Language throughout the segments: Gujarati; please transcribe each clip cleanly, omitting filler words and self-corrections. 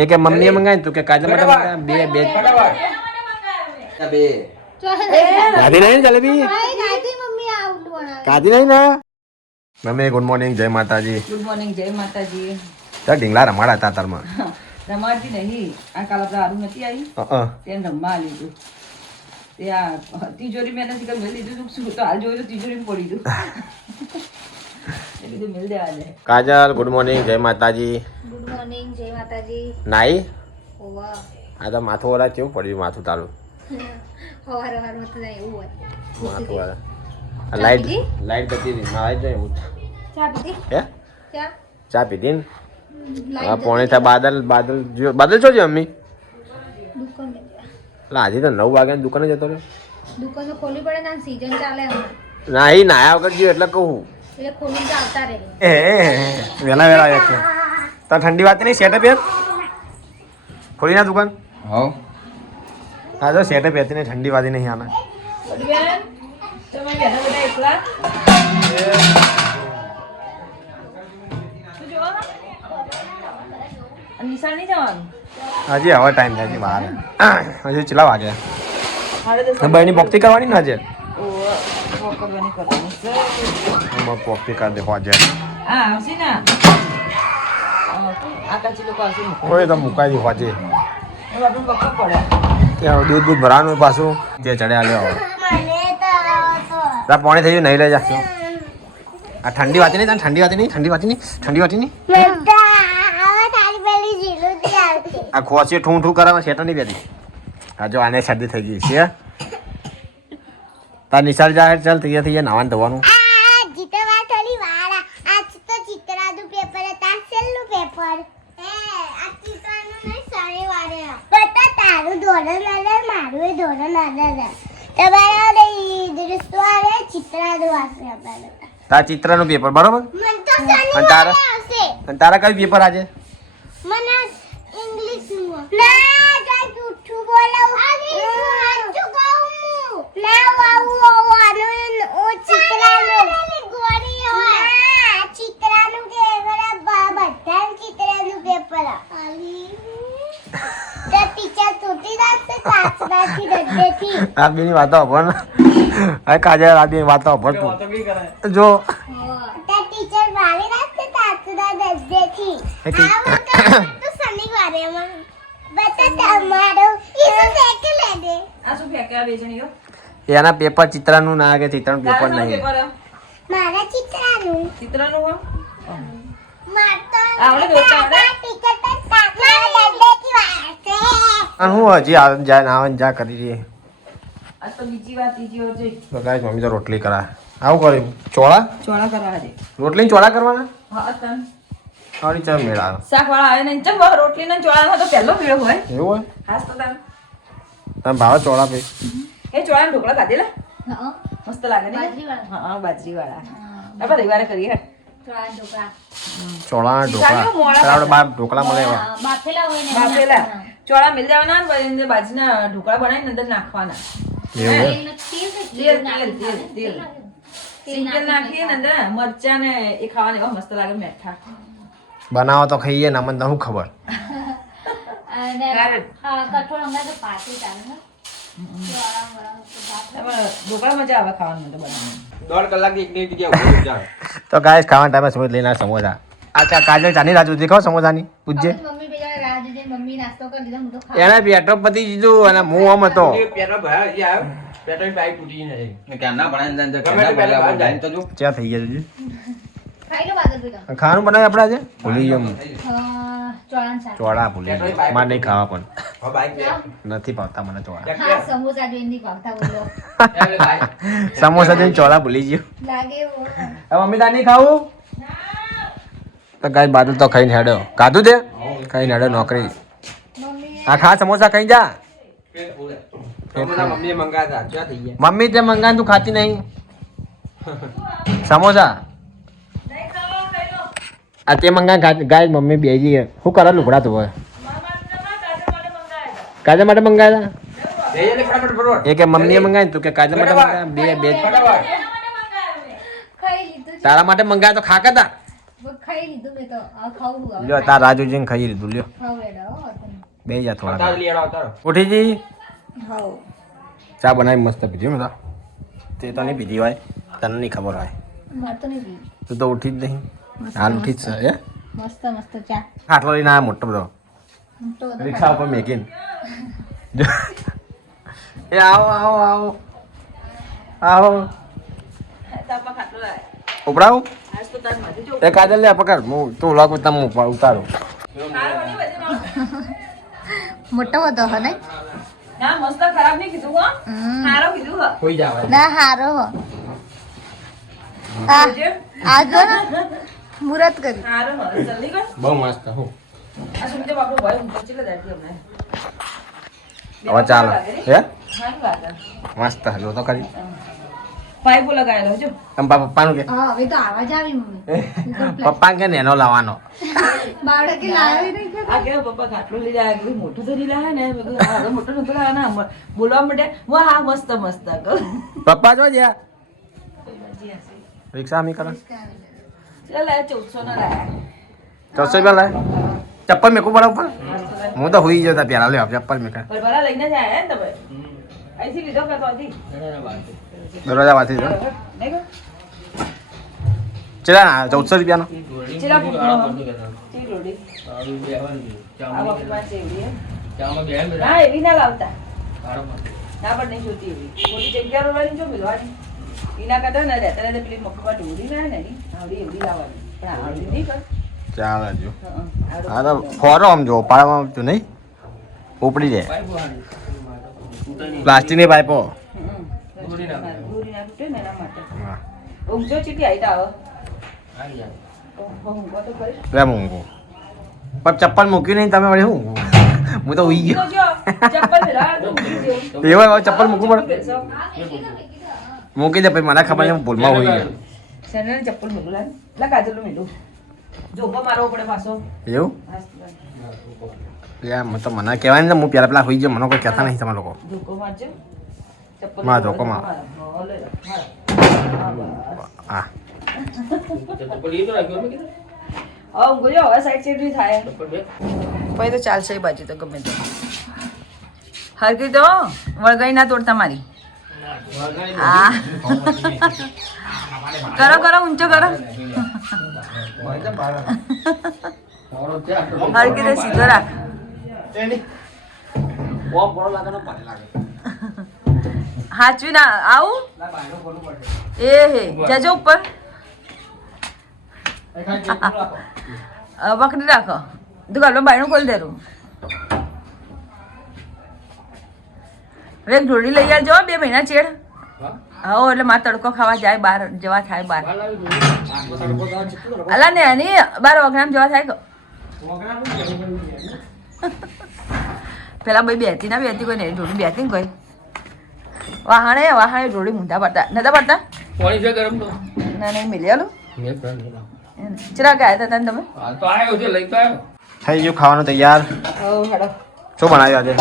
એક કે મમ્મીએ મંગાવી તું કે કાજલ માટે મંગાવ્યા બે ખાધી નહીં જલેબી ખાધી નહીં ના મમ્મી ગુડ મોર્નિંગ જય માતાજી. ગુડ મોર્નિંગ જય માતાજી. તાર ઢીંગલા રમાડા હતા તારમાં રમાડતી નહીં આ કાલ આપણે આરું નથી આવી તેને રમવા લીધું તે આ તિજોરી મેં નથી મેં લીધું તું શું તો હાલ જોયું તો તિજોરી પડી દઉં એટલે મિલ દેવા દે. કાજલ ગુડ મોર્નિંગ જય માતાજી. ગુડ મોર્નિંગ જય માતાજી. નાઈ ઓવા આ તો માથું વાળા કેવું પડ્યું માથું તારું હવાર હવાર મત જાય એવું હોય માથું વાળા લાઈટ જતી રહી નાઈ જાય એવું ચા પીધી હે ચા પીધી ને હા પોણે થાય બાદલ જો બાદલ છો મમ્મી દુકાન એટલે આજે તો 9 વાગ્યા દુકાને જતો રહ્યો. દુકાન તો ખોલી પડે ને સીઝન ચાલે નાહી નાયા વગર ગયો એટલે કહું એટલે ખોલી તો આવતા રહે વેલા આવ્યા છે તો ઠંડી વાત નહીં સેટઅપ યાર ખોલી ના દુકાન હા જો સેટઅપ હતી ને ઠંડી વાતી નહીં આના તમે બેઠા બેઠા એકલા નિશાળ નહીં જવાનું હજી હવે ટાઈમ થાય છે બહાર હજી ચેલા વાગ્યા બહેની પોક્તી કરવાની ને આજે પોક્તી કરી દે આજે આવશે ને આકાશી લોકો આવશે કોઈ તો મુકાઈ દી હોજે આપણે બકર પડે ત્યાં દૂધ ભરાવાનું પાછું તે ચડ્યા લે હવે પાણી થઈ ગયું નહીં લઈ જા આ ઠંડી વાતી નહીં ઠંડી વાતી નહીં આ ખોસી ઠું ઠું કરાવે શેટર નહીં બેઠી આ જો આને શરદી થઈ ગઈ છે તાર નિશાળ જાય ચાલ તૈયાર થઈ જાય નાવાનું ધોવાનું તાર ચિત્ર નું પેપર બરોબર અને તારા કયું પેપર આજે આ બેની વાતો અભણ આ કાજે આ બેની વાતો અભણ તું જો ટીચર વાળી રાખતે તાતડા દસેથી તો શનિવારે માં બતા તમારો ઈસુ ફેંકે લે દે આ શું ફેંક્યા બેચણીઓ એના પેપર ચિત્રનું ના કે ચિત્રનું પેપર નહીં મારા ચિત્રનું હો મારતો આવડે દોસ્ત આવડે ટીચર તો તાતડા દસેથી વાળશે અને હું હજી આવે જાય ના આવે જા કરી રહી આ તો બીજી વાત ત્રીજી વાર જોઈ તો ગાય મમ્મી તો રોટલી કરા આવું કર્યું ચોળા કરવા દે રોટલી ચોળા કરવાના હા તન સારી ચાલ મેળા શાક વાળા આવે ને ચમ રોટલી ને ચોળામાં તો પહેલો પીળો હોય એવું હોય હાસ તો તન તમે ભાવ ચોળા પે એ ચોળા ઢોકળા ખાધેલા હા મસ્ત લાગે ને બાજરીવાળા હા બાજરીવાળા આપણે રવિવારે કરીએ થોડા ઢોકળા ચોળા ઢોકળા આપણે બાર ઢોકળા મળે એવા બાફેલા હોય ને બાફેલા ચોળા મિલ જવાના ને પછી અંદર બાજરીના ઢોકળા બનાવીને અંદર નાખવાના સિંગલ નાખીએ ને અંદર મરચા ને એ ખાવાના એવા મસ્ત લાગે મેઠા બનાવો તો ખાઈએ ના મને શું ખબર અને કઠોળ હમણાં તો પાછી ચાલે ને ઢોકળા મજા આવે ખાવાનું તો બનાવવાનું 1.5 કલાક એક નહીં જગ્યા ઉભો તો ગાઈસ ખાવાના ટાઈમે સમજ લઈને સમોસા અચ્છા કાજલ ચાની રાત સુધી ખાવ સમોસાની પૂછજે મમ્મી બેજા રાહ જોઈને મમ્મી નાસ્તો કરી દીધો હું તો ખાવા એને પેટ્રોલ પતી દીધું અને હું આમ હતો પેટ્રોલ ભરાય એ આવ્યો પેટ્રોલ બાઈક તૂટી નહીં ક્યારના બનાવીને ક્યારના પહેલા જાઈને તો જો ચા થઈ ગયા છે ખાઈ લો બાદલ બેટા ખાવાનું બનાવે આપણે આજે ભૂલી ગયો ચોળાન શાક ચોળા ભૂલી ગયો મારે નહીં ખાવા પણ હવે બાઈક લે નથી ભાવતા મને ચોળા હા સમોસા જોઈને ભાવતા બોલો સમોસા જઈને ચોળા ભૂલી ગયો લાગે એવું હવે મમ્મી તાર નહીં ખાવું તો ગાય બાદલ તો ખાઈને હેડ્યો કાધું તે ખાઈને હેડ્યો નોકરી મમ્મી આ ખા સમોસા ખાઈ જા મમ્મીએ મંગાવ્યા હતા ક્યાં થઈ ગયા મમ્મી તે મંગાન તું ખાતી નહીં સમોસા આ તે મંગાન ખાતી ગાય મમ્મી બેજી શું કરે લુગડા તું હોય કાજલ માટે મંગાવ્યા જઈએ ને ફટાફટ ફટાફટ એ કે મમ્મીએ મંગાવ્યું તું કે કાજલ માટે મંગાવ્યા બે ફટાફટ ખાઈ લીધું તારા માટે મંગાવ્યા તો ખા કતા ખાઈ લીધું મેં તો આ ખાવું હવે લ્યો તાર રાજુ જઈને ખાઈ લીધું લ્યો ખાવ રેડો બે જા થોડા તાર લઈ આવો તારો ઉઠી જી હાઉ ચા બનાવી મસ્ત પીધી મેં તે તો નહીં પીધી હોય તને નહીં ખબર હોય માર તો નહીં તું તો ઉઠી જ નહીં હાલ ઉઠી જ છે હે મસ્ત મસ્ત ચા આટલો લઈને આ મોટો બધો તો બધો રિક્ષા ઉપર મેકીને એ આવો આવો આવો આવો તાપમાં ખાટલો લાય ઉપડાવું આજ તો તાર માથે જો એ કાજલ લે પકડ હું તું લાગ તમે ઉતારું મોટો બધો હો ને ના મસ્ત ખરાબ નહીં કીધું હો સારો કીધું હો કોઈ જાવ ના હારો હો આ આ જો ને મુરત કરી સારો હો જલ્દી કર બહુ મસ્ત હું આ સુમિત બાપુ ભાઈ હું ચલે દાટી અમને હવે ચાલો હે હા લાગે મસ્ત જો તો કરી પાઇપો લગાવેલો જો એમ પપ્પાનું કે હા હવે તો આવાજ આવી મમ્મી પપ્પા કે નેનો લાવવાનો બાળકે લાવી નહીં કે આ કેવો પપ્પા ખાટલો લઈ જાય કે મોટો તો નહીં લાવે ને મેં કીધું હા મોટો નતો લાવે ને બોલવા માટે વાહ હા મસ્ત મસ્ત કહો પપ્પા જો જ્યાં રિક્ષા મી કરે ચાલ લાય 1400 ના લાય 400 રૂપિયા લાય ચપ્પલ મેકું પડે ઉપર હું તો હુઈ જતા પેલા લે ચપ્પલ મેકા પર ભલા લઈને જાય હે ને તમે અહીંથી લીધો કે તોથી દરવાજા વાથી જો નહીં કો ચલા ના 1400 રૂપિયાનો ચલા પૂછો તી રોડી આ બાપા ચેવડી ના એવી ના લાવતા ના પણ નહીં જોતી એવી મોટી જગ્યા રોવાની જો મિલવાની એના કરતા ને રહેતા રહેતા પેલી મકવા ઢોળી ના ને આવડી એવી લાવવાની પણ આવડી નહીં કર ચાલે જો હા તો ફોરો આમ જો પાડવામાં તો નહીં ઉપડી જાય પ્લાસ્ટિકની પાઇપો દૂરી ના તૂટે ને એના માટે ઊંઘજો ચીટી આઈ આવો ઊંઘો તો કરી કેમ ઊંઘું પણ ચપ્પલ મૂક્યું નહીં તમે વળી ઊંઘું હું તો ઉઈ ગયો જો ચપ્પલ ભેરા તો ઊંઘી દેવું એવો હવે ચપ્પલ મૂકવું પડે મૂકી દે પછી મને ખબર છે ભૂલમાં હોઈ ગયો સેનને ચપ્પલ મેલું લાય લા કાજલ મેલું જોકો મારવો પડે પાછો એવું યાર મને તો મને કહેવાય ને હું પેલા પેલા હોઈ ગયો મને કોઈ કહેતા નહીં તમે લોકો જોકો મારજો ચપ્પલ માર ધોકો માર. હા ઊંઘો જો હવે સાઈડ ચેડવી થાય પછી તો ચાલશે એ બાજુ તો ગમે તો હરકી તો વળગાઈ ના તોડતા મારી હા કરો કરો ઊંચો કરો હરકી તો સીધો રાખ હાચવી ના આવું એ હે જજો ઉપર પકડી રાખો દુકાનમાં બાયણું ખોલી દેરું એક ઢોળી લઈ આવજો 2 મહિના ચેડ હા એટલે મારે તડકો ખાવા જાય બહાર જવા થાય બહાર અલા ને એની 12 વગણામ જવા થાય કે પેલા ભાઈ બેતી ના બેતી કોઈ નહીં ઢોળી બેતી ને કોઈ વાહણે ઢોળી મૂંધા પડતા નતા પડતા પાણી છે ગરમ તો ના નહીં મિલેલું મેં પ્રાણ ચિરાગ આવ્યા હતા તમે તો આવ્યો છે લઈ તો આવ્યો થઈ ગયું ખાવાનું તૈયાર હેડો શું બનાવ્યું આજે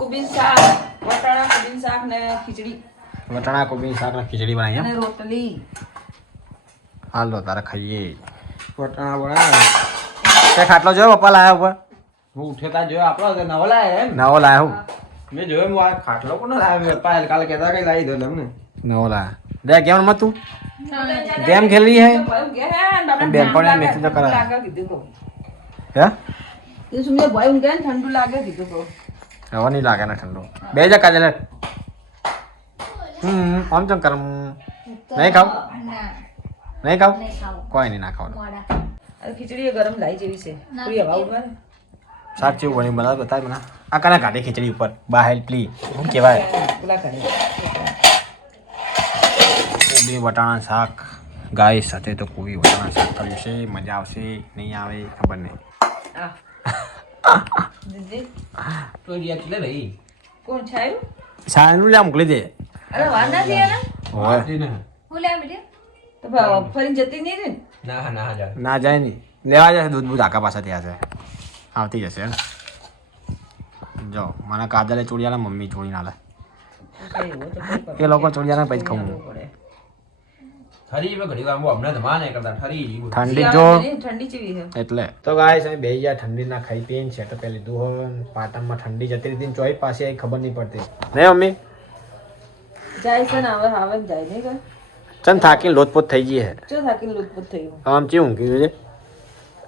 કુબીન શાક વટાણા કુબીન શાક ને ખીચડી વટાણા કોબી શાક ને ખીચડી બનાવી અને રોટલી હાલ લો તારે ખાઈએ વટાણા બનાવ્યા તે ખાટલો જોયો પપ્પા લાયા ઉપર હું ઉઠ્યો જોયો આપણો નવો લાયા એમ નવો લાયા હું મેં જોયો હું આ ખાટલો કોનો લાવ્યો પપ્પા કાલે કહેતા કઈ લાવી દો તમને નવો લાયા દે કેમ મત તું ગેમ ખેલી હે બેનપણી મેસેજ તો કરાય. લાગે કીધું કહું હે એ સુમને ભય ઊંઘે ને ઠંડુ લાગે કીધું કહું હવે નહીં લાગે ને ઠંડુ બે જા કાજલ આમ ચમ કરમ નહીં ખાવ ના નહીં ખાવ નહીં ખાવ કોઈ નહીં ના ખાવ મોડા અરે ખીચડી એ ગરમ લાઈ જેવી છે થોડી હવા ઉડવા દે. શાક જેવું બન્યું બધા બતાય મને આ કને કાઢે ખીચડી ઉપર બાહેલ પ્લી શું કહેવાય પેલા કરે કોબી વટાણા શાક ગાય સાથે તો કોબી વટાણા શાક કર્યું છે મજા આવશે નહીં આવે ખબર નહીં આ દીદી તો રિયા એટલે રહી કોણ છાયું સાયનું લે મોકલી દે અરે વાર ના થઈ ને હોય હું લે બેટી તો ફરી જતી નહીં રે ને ના ના જા ના જાય નહીં લેવા જશે દૂધ બૂધ આકા પાછા ત્યાં છે આવતી જશે હે જો મને કાજલે ચોડિયાલા મમ્મી ચોડી ના લે કઈ એવું તો કઈ એ લોકો ચોડિયાના પછી ખાવું પડે ઠરી મેં ઘણી વાર હું હમણાં ધમા નહીં કરતા ઠરી જેવું. ઠંડી જો ઠંડી ચેવી છે એટલે તો ગાઈસ અહીં બેહી ગયા ઠંડી ના ખાઈ પીને સેટઅપ લીધું હોય ને પાટણમાં ઠંડી જતી રહી ચોઈ પાસે આવી ખબર નહીં પડતી નહીં મમ્મી જાય છે ને હવે આવે ને જાય નહીં કે ચન થાકીને લોતપોત થઈ ગઈ હે ચો થાકીને લૂંટપૂટ થયું આમ ચેવું કીધું છે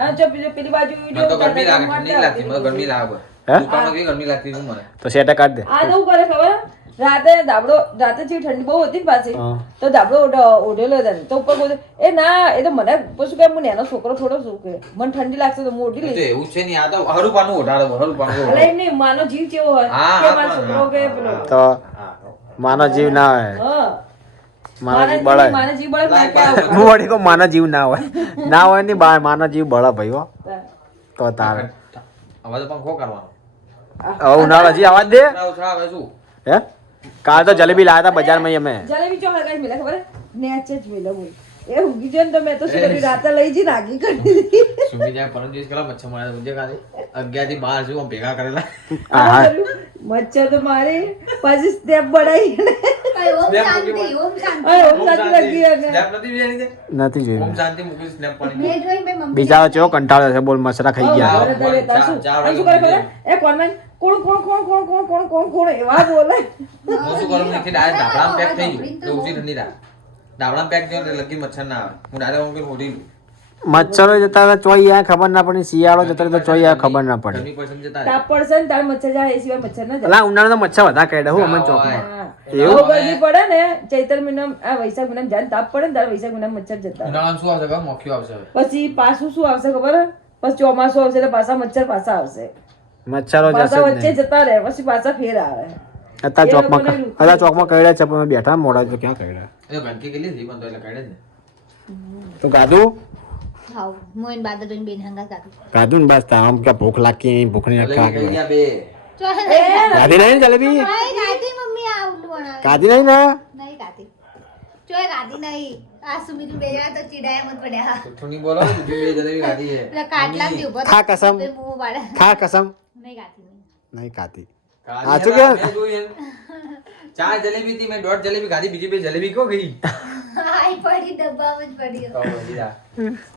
આ ચો પેલી બાજુ મને તો ગરમી લાગે વિડિયો ઠંડી લાગતી મને ગરમી લાગે હે? દુકાનમાં કેવી ગરમી લાગતી હું મને તો સેટા કાઢ દે આ તો કરે ખબર રાતે રાતે જે ઠંડી બહુ હતી ને પાછી હા. તો ધાબળો ઓઢેલો હતો ને. તો ઉપર બોલે એ ના એ તો મને પછી કે હું નાનો છોકરો થોડો શું કે મને ઠંડી લાગશે તો હું ઓઢી તો લઈશ એવું છે નહીં આ તો હરું પાનું ઓઢાડો હરું પાનું એટલે એમ નહીં માનો જીવ કેવો હોય હા, કે હા, મારો પણ, છોકરો કે પેલો તો માનો જીવ ના હોય હા માનો જીવ બળે માનો જીવ બળે ના કે આવું. હું વળી કહું માનો જીવ ના હોય ના હોય ની માનો જીવ બળે ભાઈ હો તો તારે હવે તો પંખો કરવાનો હવે ઉનાળો હજી આવાજ દે આવે શું હે કાલ તો જલેબી લાયા હતા બજારમાં અમે જલેબી ચો હગાઈ મિલે ખબર નેચે જ મિલે બોલ એ ઊંઘી જાય ને તો મેં તો શું કર્યું રાતે લઈ જઈને આગી કરી દીધી સુમી જાય પરમ દિવસ કલા મચ્છર મારે મુજે ખાલી 11 થી 12 સુધી ભેગા કરેલા હા. મચ્છર તો મારી પછી સ્ટેપ બડાઈ ઓમ શાંતિ ઓમ શાંતિ ઓમ શાંતિ લાગી અને સ્નેપ નથી જોઈ રીતે નથી ઓમ જોયું શાંતિ મૂકી સ્નેપ પાડી મેં જોઈ મેં મમ્મી બીજા ચેવો કંટાળો છે બોલ મસરા ખાઈ ગયા હવે તો લેતા શું? આ શું કરે ખબર? એ કોણ કોણ કોણ કોણ કોણ કોણ કોણ કોણ કોણ એવા બોલે હું શું કરું નથી ડાયરેક્ટ ડાબડામાં પેક થઈ ગયું તો ઉસી ઠંડી રાખ ડાબડામાં પેક થયો એટલે લગી મચ્છર ના આવે હું ડાયરેક્ટ હું કે મોટી મચ્છરો જતા હતા ચોઈ આ ખબર ના પડી શિયાળો જતો રહ્યો તો ચોઈ આ ખબર ના પડે ગરમી પસંદ જતા તાપ પડશે ને તાર મચ્છર જાય એ સિવાય મચ્છર ના જાય અલા ઉનાળો મચ્છર વધારે કાઢે હું અમે ચોકમાં હા. એવું? બહુ ગરમી પડે ને ચૈત્ર મહિનામાં આ વૈશાખ મહિનામાં જ્યારે તાપ પડે ને ત્યારે વૈશાખ મહિનામાં મચ્છર જતા રહે. ઉનાળામાં શું આવશે ખબર મોખ્યું આવશે હવે પછી પાછું શું આવશે ખબર પછી ચોમાસું આવશે એટલે પાછા મચ્છર પાછા આવશે મચ્છરો જશે પાછા જ વચ્ચે નહીં જતા રહે પછી પાછા ફેર આવે અત્યારે એ ચોકમાં લોકોને અત્યારે ચોકમાં કઈડા છે પણ અમે બેઠા મોડા તો ક્યાં કઈડા એ ગંદકી કેટલી હતી પણ તો એટલે કાઢે જ ને તો ગાધું હાઉ મોઈન બાદ જોઈને બેન હંગા ગાતું ગાધું ને બસ તા આમ કે ભૂખ લાગી ભૂખ નહીં જલેબી ખાઈ ગયા બે ચો ગાધી નહીં ને જલેબી નહીં ગાતી મમ્મી આ ઉલ્લુ બનાવે ગાધી નહીં ને નહીં ગાતી ચોય ગાતી નહીં આ સુમિત બે જણા તો ચીડાયા મત પડ્યા ઠુઠ્ઠુની બોલો બીજી બે જલેબી ખાધી છે પેલા કાટલા થી ઉભો ખા કસમ. મું પાડે ખા કસમ નહીં ગાતી નહીં નહીં ખાતી ખાધી સાચું હતા, કે? મેં જોઈ એમ. 4 જલેબી હતી મેં 1.5 જલેબી ખાધી બીજી બે જલેબી કો ગઈ આઈ પડી ડબ્બામાં જ પડી તો વળી જા.